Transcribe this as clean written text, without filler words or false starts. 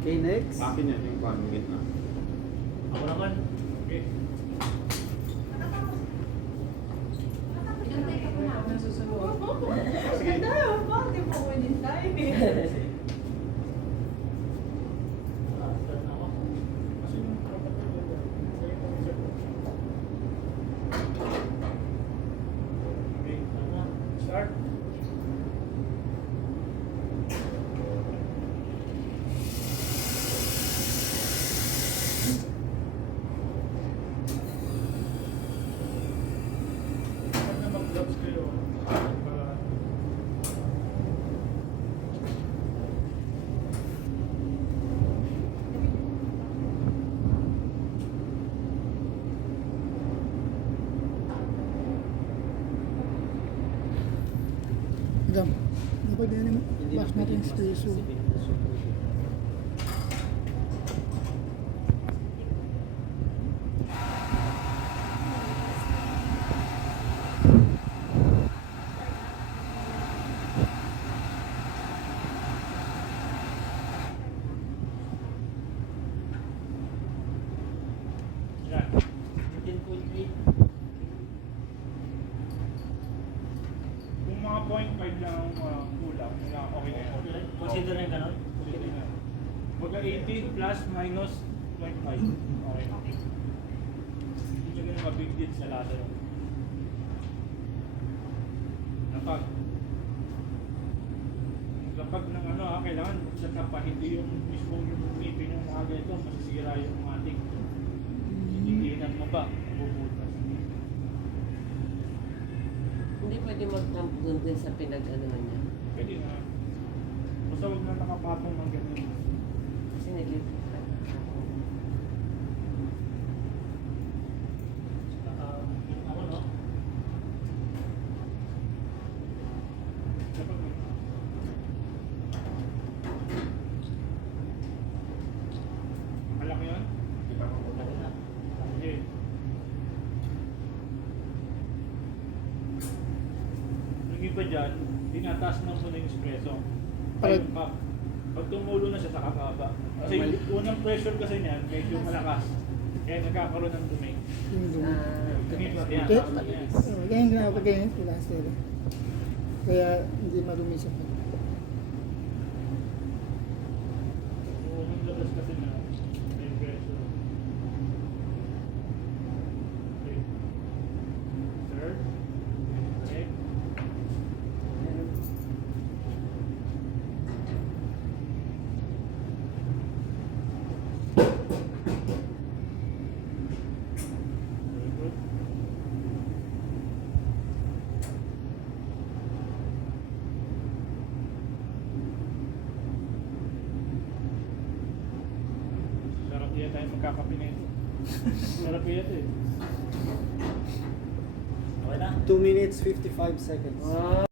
Okay, next. Akin yan yung parang gitna. Ako naman. Okay. Ganda yun, bakit di mo ko inintay? Start na ako. Kasi yung okay, tama. Start. Pag na mag-gloves kayo, para Gam. Dapat din mo. Bash natin yung space. yan. 10.8. Kung mga 0.5 lang ang kulang, okay na yan. Consider na yung ganon? Okay na yan. Baga 80 plus minus 0.5. Okay. Hindi siya ganun mabig deal sa lasa yun. Kapag ng ano kailangan sa tapa, hindi yung mismo yung ngipin yung mga ganito, masisira yung ating. Hinihinan mo ba? Bubutas. Hindi pwede mag-trump doon din sa pinag-anuhan niya. Pwede na. Basta huwag na nakapatong ng ganun. Kasi nilipat ako. Ako no? Dapat malaki yun? Hindi. Yung iba dyan, tinataas mo muna yung espresso. Ay, yung cup. Pag tumulo na siya sa kakaba. Kasi yung unang pressure kasi niyan, medyo malakas. Kaya nagkakaroon ng dumi. Yung dumi. Yung iba, yan. Okay. tama na yan. Ganyan ginagawa ko ganyan sa last year. Kaya hindi marumi siya pa. Yung unang labas kasi na, may pressure. Okay. Third. Okay. Very good. Sarap yan tayo magkakape na ito. Sarap yan ito eh. Okay na? 2 minutes 55 seconds.